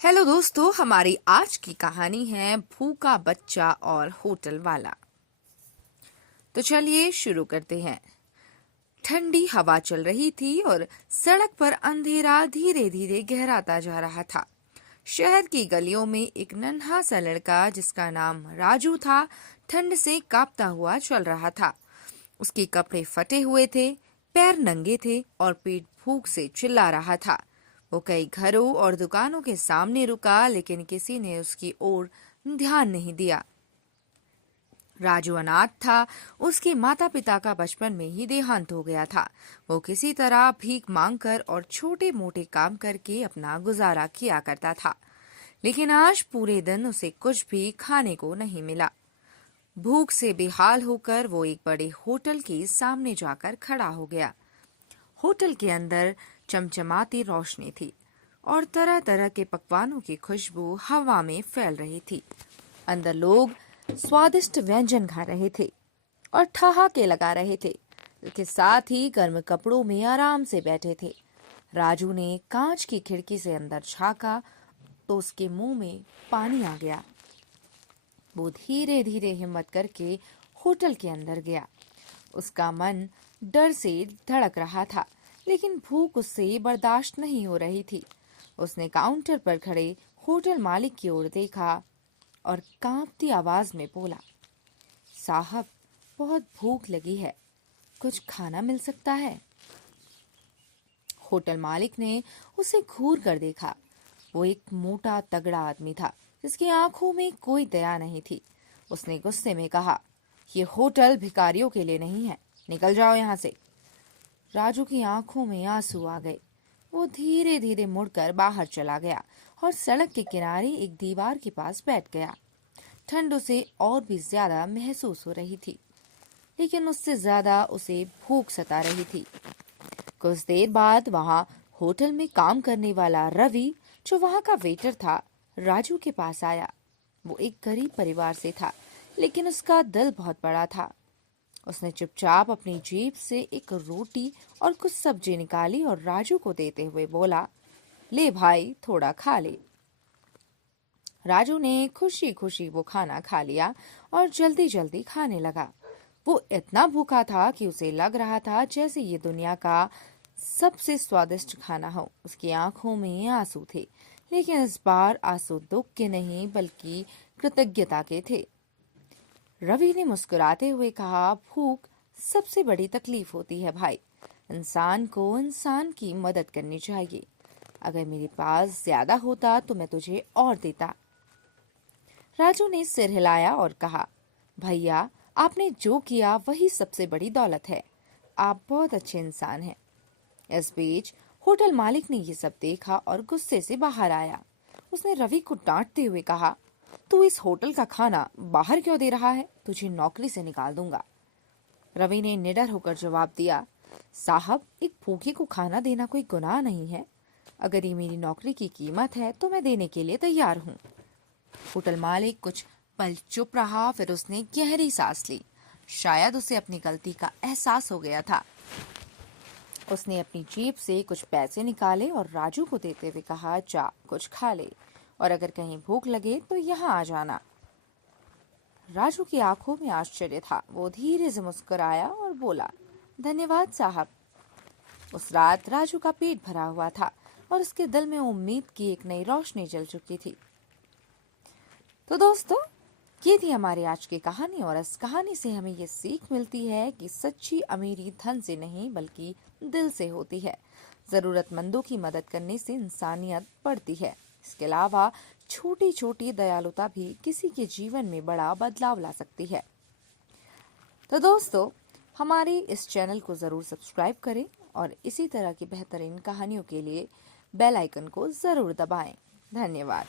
Hello दोस्तों, हमारी आज की कहानी है भूखा बच्चा और होटल वाला। तो चलिए शुरू करते हैं। ठंडी हवा चल रही थी और सड़क पर अंधेरा धीरे धीरे गहराता जा रहा था। शहर की गलियों में एक नन्हा सा लड़का जिसका नाम राजू था, ठंड से कांपता हुआ चल रहा था। उसके कपड़े फटे हुए थे, पैर नंगे थे और पेट भूख से चिल्ला रहा था। वो कई घरों और दुकानों के सामने रुका, लेकिन किसी ने उसकी ओर ध्यान नहीं दिया। राजू अनाथ था। उसके माता पिता का बचपन में ही देहांत हो गया था। वो किसी तरह भीख मांगकर और छोटे मोटे काम करके अपना गुजारा किया करता था, लेकिन आज पूरे दिन उसे कुछ भी खाने को नहीं मिला। भूख से बेहाल होकर वो एक बड़े होटल के सामने जाकर खड़ा हो गया। होटल के अंदर चमचमाती रोशनी थी और तरह तरह के पकवानों की खुशबू हवा में फैल रही थी। अंदर लोग स्वादिष्ट व्यंजन खा रहे थे और ठहाके लगा रहे थे। इसके साथ ही गर्म कपड़ों में आराम से बैठे थे। राजू ने कांच की खिड़की से अंदर झांका तो उसके मुंह में पानी आ गया। वो धीरे धीरे हिम्मत करके होटल के अंदर गया। उसका मन डर से धड़क रहा था, लेकिन भूख उससे बर्दाश्त नहीं हो रही थी। उसने काउंटर पर खड़े होटल मालिक की ओर देखा और कांपती आवाज में बोला, साहब, बहुत भूख लगी है, कुछ खाना मिल सकता है? होटल मालिक ने उसे घूर कर देखा। वो एक मोटा तगड़ा आदमी था जिसकी आंखों में कोई दया नहीं थी। उसने गुस्से में कहा, ये होटल भिखारियों के लिए नहीं है, निकल जाओ यहाँ से। राजू की आंखों में आंसू आ गए। वो धीरे धीरे मुड़कर बाहर चला गया और सड़क के किनारे एक दीवार के पास बैठ गया। ठंड उसे और भी ज्यादा महसूस हो रही थी, लेकिन उससे ज्यादा उसे भूख सता रही थी। कुछ देर बाद वहां होटल में काम करने वाला रवि, जो वहां का वेटर था, राजू के पास आया। वो एक गरीब परिवार से था, लेकिन उसका दिल बहुत बड़ा था। उसने चुपचाप अपनी जेब से एक रोटी और कुछ सब्जी निकाली और राजू को देते हुए बोला, ले भाई, थोड़ा खा ले। राजू ने खुशी खुशी वो खाना खा लिया और जल्दी जल्दी खाने लगा। वो इतना भूखा था कि उसे लग रहा था जैसे ये दुनिया का सबसे स्वादिष्ट खाना हो। उसकी आंखों में आंसू थे, लेकिन इस बार आंसू दुख के नहीं बल्कि कृतज्ञता के थे। रवि ने मुस्कुराते हुए कहा, भूख सबसे बड़ी तकलीफ होती है भाई। इंसान को इंसान की मदद करनी चाहिए। अगर मेरे पास ज्यादा होता तो मैं तुझे और देता। राजू ने सिर हिलाया और कहा, भैया, आपने जो किया वही सबसे बड़ी दौलत है। आप बहुत अच्छे इंसान हैं। इस बीच होटल मालिक ने ये सब देखा और गुस्से से बाहर आया। उसने रवि को डांटते हुए कहा, तू इस होटल का खाना बाहर क्यों दे रहा है? तुझे नौकरी से निकाल दूंगा। रवि ने निडर होकर जवाब दिया, साहब, एक भूखे को खाना देना कोई गुनाह नहीं है। अगर ये मेरी नौकरी की कीमत है तो मैं देने के लिए तैयार हूँ। होटल मालिक कुछ पल चुप रहा, फिर उसने गहरी सांस ली। शायद उसे अपनी गलती का एहसास हो गया था। उसने अपनी जेब से कुछ पैसे निकाले और राजू को देते हुए कहा, जा, कुछ खा ले, और अगर कहीं भूख लगे तो यहाँ आ जाना। राजू की आंखों में आश्चर्य था। वो धीरे से मुस्कुराया और बोला, धन्यवाद साहब। उस रात राजू का पेट भरा हुआ था और उसके दिल में उम्मीद की एक नई रोशनी जल चुकी थी। तो दोस्तों, ये थी हमारी आज की कहानी और इस कहानी से हमें ये सीख मिलती है कि सच्ची अमीरी धन से नहीं बल्कि दिल से होती है। जरूरतमंदों की मदद करने से इंसानियत बढ़ती है। इसके अलावा छोटी छोटी दयालुता भी किसी के जीवन में बड़ा बदलाव ला सकती है। तो दोस्तों, हमारे इस चैनल को जरूर सब्सक्राइब करें और इसी तरह की बेहतरीन कहानियों के लिए बेल आइकन को जरूर दबाएं। धन्यवाद।